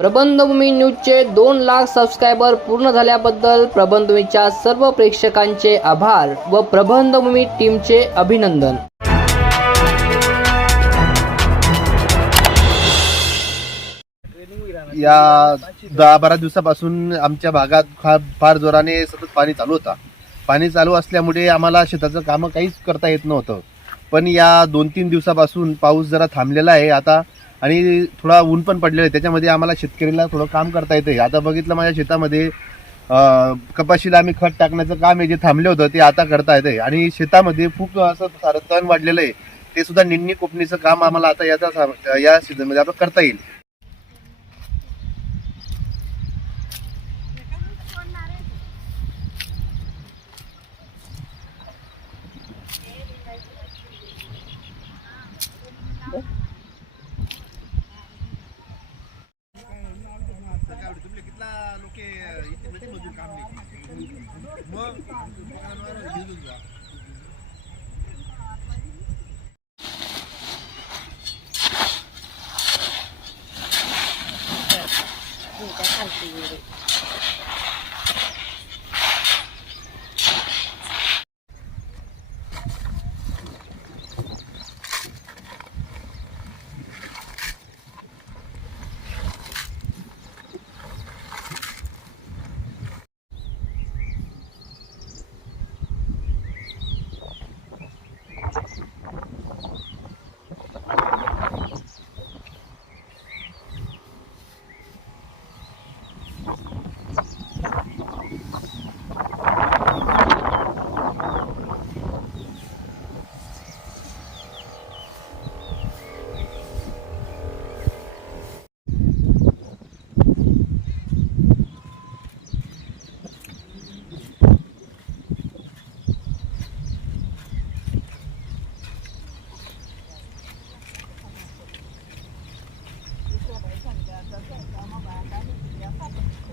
प्रबंधभूमी न्यूजचे दोन लाख सबस्क्रायबर पूर्ण झाल्याबद्दल प्रबंधभूमीच्या सर्व प्रेक्षकांचे आभार व प्रबंधभूमी टीमचे अभिनंदन. या दहा बारा दिवसापासून आमच्या भागात फार फार जोराने सतत पाणी चालू होता. पाणी चालू असल्यामुळे आम्हाला शेताचं कामं काहीच करता येत नव्हतं. पण या दोन तीन दिवसापासून पाऊस जरा थांबलेला आहे. आता आणि थोडा ऊन पण पडलेला आहे. त्याच्यामध्ये आम्हाला शेतकरीला थोडं काम करता येतं आता बघितलं माझ्या शेतामध्ये कपाशीला आम्ही खत टाकण्याचं काम आहे जे थांबले होतं ते आता करता येतं आणि शेतामध्ये खूप असं सारं तण वाढलेलं आहे. ते सुद्धा निन्नी कोपणीचं काम आम्हाला आता याचा या सीझनमध्ये आपलं करता येईल. อยู่แต่ขันตีเลย